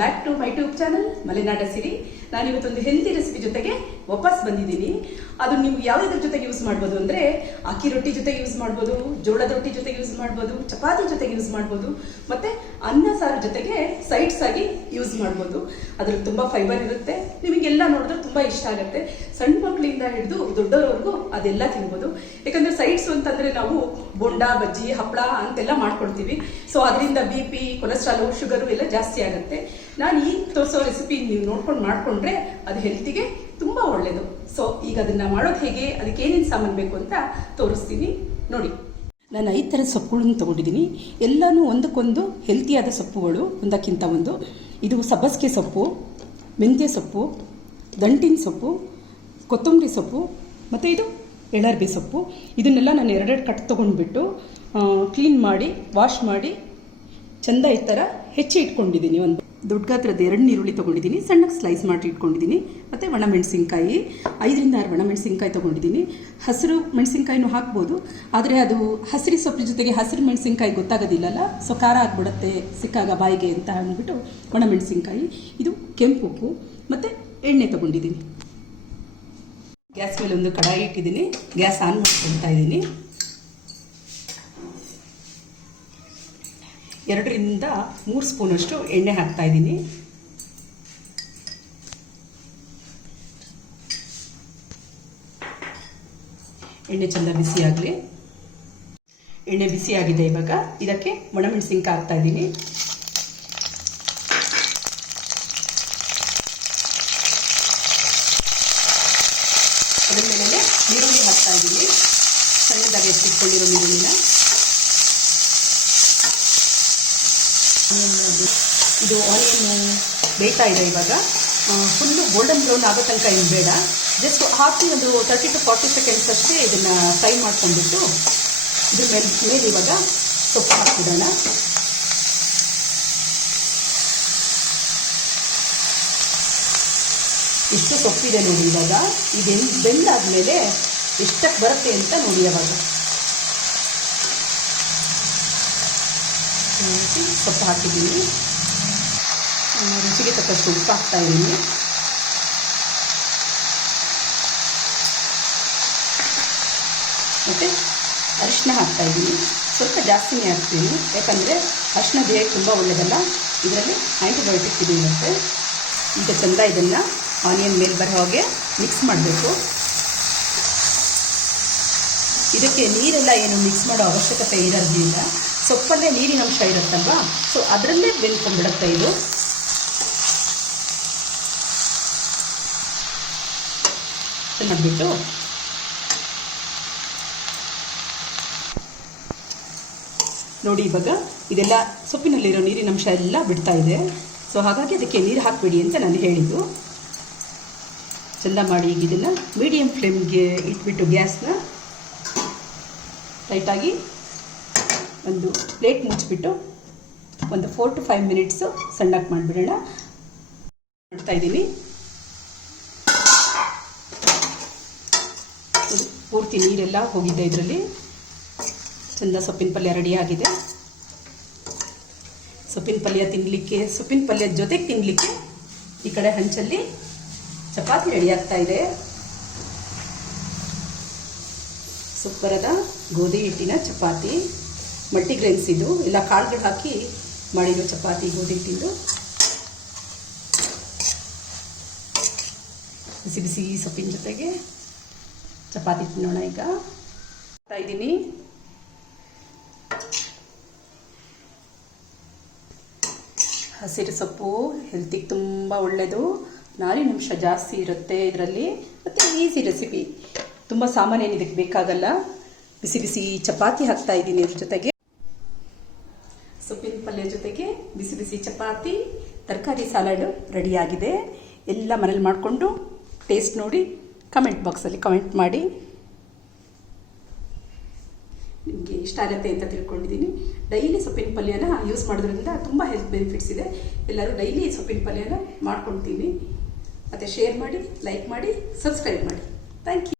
Back to my tube channel Malenada Siri. ನಾನಿವತ್ತೊಂದು healthy recipe ಜೊತೆಗೆ ವಾಪಸ್ ಬಂದಿದ್ದೀನಿ. ಅದು ನೀವು ಯಾವುದ್ರ ಜೊತೆಗೆ ಯೂಸ್ ಮಾಡ್ಬೋದು ಅಂದರೆ ಅಕ್ಕಿ ರೊಟ್ಟಿ ಜೊತೆಗೆ ಯೂಸ್ ಮಾಡ್ಬೋದು, ಜೋಳದ ರೊಟ್ಟಿ ಜೊತೆಗೆ ಯೂಸ್ ಮಾಡ್ಬೋದು, ಚಪಾತಿ ಜೊತೆಗೆ ಯೂಸ್ ಮಾಡ್ಬೋದು, ಮತ್ತೆ ಅನ್ನ ಸಾರು ಜೊತೆಗೆ ಸೈಡ್ಸ್ ಆಗಿ ಯೂಸ್ ಮಾಡ್ಬೋದು. ಅದ್ರಲ್ಲಿ ತುಂಬ ಫೈಬರ್ ಇರುತ್ತೆ. ನಿಮಗೆಲ್ಲ ನೋಡಿದ್ರೆ ತುಂಬ ಇಷ್ಟ ಆಗುತ್ತೆ. ಸಣ್ಣ ಮಕ್ಕಳಿಂದ ಹಿಡಿದು ದೊಡ್ಡವರವರೆಗೂ ಅದೆಲ್ಲ ತಿನ್ಬೋದು. ಯಾಕಂದ್ರೆ ಸೈಡ್ಸ್ ಅಂತಂದ್ರೆ ನಾವು ಬೋಂಡ, ಬಜ್ಜಿ, ಹಪ್ಪಳ ಅಂತೆಲ್ಲ ಮಾಡ್ಕೊಳ್ತೀವಿ. ಸೊ ಅದರಿಂದ BP, ಕೊಲೆಸ್ಟ್ರಾಲು, ಶುಗರು ಎಲ್ಲ ಜಾಸ್ತಿ ಆಗುತ್ತೆ. ನಾನು ಈ ತೋರಿಸೋ ರೆಸಿಪಿ ನೀವು ನೋಡ್ಕೊಂಡು ಮಾಡ್ಕೊಂಡ್ರೆ ಅದು ಹೆಲ್ತಿಗೆ ತುಂಬ ಒಳ್ಳೆಯದು. ಸೊ ಈಗ ಅದನ್ನ ಮಾಡೋದು ಹೇಗೆ, ಅದಕ್ಕೆ ಏನೇನು ಸಾಮಾನು ಬೇಕು ಅಂತ ತೋರಿಸ್ತೀನಿ ನೋಡಿ. ನಾನು 5 ಥರದ ಸೊಪ್ಪುಗಳನ್ನು ತೊಗೊಂಡಿದ್ದೀನಿ. ಎಲ್ಲನೂ ಒಂದಕ್ಕೊಂದು ಹೆಲ್ತಿಯಾದ ಸೊಪ್ಪುಗಳು, ಒಂದಕ್ಕಿಂತ ಒಂದು. ಇದು ಸಬ್ಬಸಿಗೆ ಸೊಪ್ಪು, ಮೆಂತ್ಯ ಸೊಪ್ಪು, ದಂಟಿನ ಸೊಪ್ಪು, ಕೊತ್ತಂಬರಿ ಸೊಪ್ಪು, ಮತ್ತು ಇದು ಎಳರ್ಬಿ ಸೊಪ್ಪು. ಇದನ್ನೆಲ್ಲ ನಾನು 2 ಕಟ್ ತೊಗೊಂಡ್ಬಿಟ್ಟು ಕ್ಲೀನ್ ಮಾಡಿ ವಾಶ್ ಮಾಡಿ ಚೆಂದ ಈ ಥರ ಹೆಚ್ಚಿ ಇಟ್ಕೊಂಡಿದ್ದೀನಿ. ಒಂದು ದೊಡ್ಡ ಗಾತ್ರದ 2 ಈರುಳ್ಳಿ ತೊಗೊಂಡಿದ್ದೀನಿ, ಸಣ್ಣಕ್ಕೆ ಸ್ಲೈಸ್ ಮಾಡಿ ಇಟ್ಕೊಂಡಿದ್ದೀನಿ. ಮತ್ತು ಒಣಮೆಣಸಿನ್ಕಾಯಿ 5 ರಿಂದ 6 ಒಣಮೆಣಸಿನ್ಕಾಯಿ ತೊಗೊಂಡಿದ್ದೀನಿ. ಹಸಿರು ಮೆಣಸಿನ್ಕಾಯಿನೂ ಹಾಕ್ಬೋದು, ಆದರೆ ಅದು ಹಸಿರು ಸೊಪ್ಪಿನ ಜೊತೆಗೆ ಹಸಿರು ಮೆಣಸಿನ್ಕಾಯಿ ಗೊತ್ತಾಗೋದಿಲ್ಲಲ್ಲ, ಸೊ ಖಾರ ಆಗ್ಬಿಡುತ್ತೆ ಸಿಕ್ಕಾಗ ಬಾಯಿಗೆ ಅಂತ ಅಂದ್ಬಿಟ್ಟು ಒಣಮೆಣಸಿನ್ಕಾಯಿ. ಇದು ಕೆಂಪು ಉಪ್ಪು ಮತ್ತು ಎಣ್ಣೆ ತೊಗೊಂಡಿದ್ದೀನಿ. ಗ್ಯಾಸ್ ಮೇಲೆ ಒಂದು ಕಡಾಯಿ ಇಟ್ಟಿದ್ದೀನಿ. ಗ್ಯಾಸ್ ಆನ್ ಮಾಡ್ಕೊಳ್ತಾ ಇದ್ದೀನಿ. 2 ರಿಂದ 3 ಸ್ಪೂನಷ್ಟು ಎಣ್ಣೆ ಹಾಕ್ತಾ ಇದ್ದೀನಿ. ಎಣ್ಣೆ ಚೆಂದ ಬಿಸಿ ಆಗಲಿ. ಎಣ್ಣೆ ಬಿಸಿ ಆಗಿದೆ. ಇವಾಗ ಇದಕ್ಕೆ ಒಣಮೆಣಸಿನ್ಕಾಯಿ ಹಾಕ್ತಾ ಇದ್ದೀನಿ. ಅದರ ಮೇಲೆ ಈರುಳ್ಳಿ ಹಾಕ್ತಾ ಇದ್ದೀನಿ. ಸಣ್ಣದಾಗಿ ಎತ್ತಿಟ್ಕೊಂಡಿರೋ ಈರುಳ್ಳಿನ. ಇದು ಆನಿಯನ್ ಬೇಯ್ತಾ ಇದೆ. ಇವಾಗ ಫುಲ್ಲು ಗೋಲ್ಡನ್ ಬ್ರೌನ್ ಆಗೋ ತನಕ ಏನು ಬೇಡ, ಜಸ್ಟ್ ಹಾಕಿ ಒಂದು 30 to 40 ಸೆಕೆಂಡ್ಸ್ ಅಷ್ಟೇ ಇದನ್ನು ಫ್ರೈ ಮಾಡ್ಕೊಂಡ್ಬಿಟ್ಟು ಇದ್ರ ಮೇಲೆ ಇವಾಗ ಸೊಪ್ಪು ಹಾಕ್ಬಿಡೋಣ. ಎಷ್ಟು ಸೊಪ್ಪಿದೆ ನೋಡಿ. ಇವಾಗ ಇದು ಬೆಂದಾದ್ಮೇಲೆ ಎಷ್ಟಕ್ಕೆ ಬರುತ್ತೆ ಅಂತ ನೋಡಿ. ಅವಾಗ ಸೊಪ್ಪು ಹಾಕಿದ್ದೀನಿ. ರುಚಿಗೆ ತಕ್ಕಷ್ಟು ಉಪ್ಪು ಹಾಕ್ತಾ ಇದ್ದೀನಿ. ಮತ್ತು ಅರಿಶಿನ ಹಾಕ್ತಾ ಇದ್ದೀನಿ. ಸ್ವಲ್ಪ ಜಾಸ್ತಿನೇ ಹಾಕ್ತೀನಿ, ಯಾಕಂದರೆ ಅರಿಶಿನ ದೇಹಕ್ಕೆ ತುಂಬ ಒಳ್ಳೆಯದಲ್ಲ. ಇದರಲ್ಲಿ ಆ್ಯಂಟಿಬಯೋಟಿಕ್ ಇದೆ ಇರುತ್ತೆ. ಈಗ ಚೆಂದ ಇದನ್ನು ಆನಿಯನ್ ಮೇಲೆ ಬರೋ ಹಾಗೆ ಮಿಕ್ಸ್ ಮಾಡಬೇಕು. ಇದಕ್ಕೆ ನೀರೆಲ್ಲ ಏನು ಮಿಕ್ಸ್ ಮಾಡೋ ಅವಶ್ಯಕತೆ ಇರೋದಿಲ್ಲ. ಸೊಪ್ಪಲ್ಲೇ ನೀರಿನ ಅಂಶ ಇರುತ್ತಲ್ವ, ಸೊ ಅದರಲ್ಲೇ ಬೆಂದ್ಕೊಂಡ್ಬಿಡುತ್ತೆ ಇದು. ಮಾಡಿಬಿಟ್ಟು ನೋಡಿ, ಇವಾಗ ಇದೆಲ್ಲ ಸೊಪ್ಪಿನಲ್ಲಿರೋ ನೀರಿನ ಅಂಶ ಎಲ್ಲ ಬಿಡ್ತಾ ಇದೆ. ಸೊ ಹಾಗಾಗಿ ಅದಕ್ಕೆ ನೀರು ಹಾಕಬೇಡಿ ಅಂತ ನಾನು ಹೇಳಿದ್ದು. ಚೆಂದ ಮಾಡಿ ಈಗ ಇದನ್ನು ಮೀಡಿಯಮ್ ಫ್ಲೇಮ್ಗೆ ಇಟ್ಬಿಟ್ಟು ಗ್ಯಾಸ್ನ ಟೈಟಾಗಿ ಒಂದು ಪ್ಲೇಟ್ ಮುಚ್ಚಿಬಿಟ್ಟು ಒಂದು 4 to 5 ಮಿನಿಟ್ಸು ಸಣ್ಣಕ್ಕೆ ಮಾಡಿಬಿಡೋಣ. ಮಾಡ್ತಾ ಇದ್ದೀನಿ. ಪೂರ್ತಿ ನೀರೆಲ್ಲ ಹೋಗಿದೆ ಇದರಲ್ಲಿ. ಚೆಂದ ಸೊಪ್ಪಿನ ಪಲ್ಯ ರೆಡಿಯಾಗಿದೆ. ಸೊಪ್ಪಿನ ಪಲ್ಯ ತಿನ್ನಲಿಕ್ಕೆ, ಸೊಪ್ಪಿನ ಪಲ್ಯದ ಜೊತೆಗೆ ತಿನ್ನಲಿಕ್ಕೆ ಈ ಕಡೆ ಹಂಚಲ್ಲಿ ಚಪಾತಿ ರೆಡಿ ಆಗ್ತಾ ಇದೆ. ಸೂಪರಾದ ಗೋಧಿ ಹಿಟ್ಟಿನ ಚಪಾತಿ, ಮಲ್ಟಿಗ್ರೇನ್ಸ್ ಇದು, ಎಲ್ಲ ಕಾಳುಗಳು ಹಾಕಿ ಮಾಡಿರೋ ಚಪಾತಿ ಗೋಧಿ ಹಿಟ್ಟಿಂದು. ಬಿಸಿ ಬಿಸಿ ಸೊಪ್ಪಿನ ಜೊತೆಗೆ ಚಪಾತಿ ತಿನ್ನೋಣ. ಈಗ ಹಾಕ್ತಾ ಇದ್ದೀನಿ. ಹಸಿರು ಸೊಪ್ಪು ಹೆಲ್ತಿಗೆ ತುಂಬ ಒಳ್ಳೆಯದು. ನಾರಿನಂಶ ಜಾಸ್ತಿ ಇರುತ್ತೆ ಇದರಲ್ಲಿ. ಮತ್ತು ಈಸಿ ರೆಸಿಪಿ, ತುಂಬ ಸಾಮಾನೇನು ಇದಕ್ಕೆ ಬೇಕಾಗಲ್ಲ. ಬಿಸಿ ಬಿಸಿ ಚಪಾತಿ ಹಾಕ್ತಾ ಇದ್ದೀನಿ. ಇದ್ರ ಜೊತೆಗೆ ಸೊಪ್ಪಿನ ಪಲ್ಯ ಜೊತೆಗೆ ಬಿಸಿ ಬಿಸಿ ಚಪಾತಿ, ತರಕಾರಿ ಸಲಾಡ್ ರೆಡಿಯಾಗಿದೆ. ಎಲ್ಲ ಮನೇಲಿ ಮಾಡಿಕೊಂಡು ಟೇಸ್ಟ್ ನೋಡಿ ಕಮೆಂಟ್ ಬಾಕ್ಸಲ್ಲಿ ಕಮೆಂಟ್ ಮಾಡಿ. ನಿಮಗೆ ಇಷ್ಟ ಆಗುತ್ತೆ ಅಂತ ತಿಳ್ಕೊಂಡಿದ್ದೀನಿ. ಡೈಲಿ ಸೊಪ್ಪಿನ ಪಲ್ಯನ ಯೂಸ್ ಮಾಡೋದ್ರಿಂದ ತುಂಬ ಹೆಲ್ತ್ ಬೆನಿಫಿಟ್ಸ್ ಇದೆ. ಎಲ್ಲರೂ ಡೈಲಿ ಸೊಪ್ಪಿನ ಪಲ್ಯನ ಮಾಡ್ಕೊಳ್ತೀವಿ. ಮತ್ತು ಶೇರ್ ಮಾಡಿ, ಲೈಕ್ ಮಾಡಿ, ಸಬ್ಸ್ಕ್ರೈಬ್ ಮಾಡಿ. Thank you.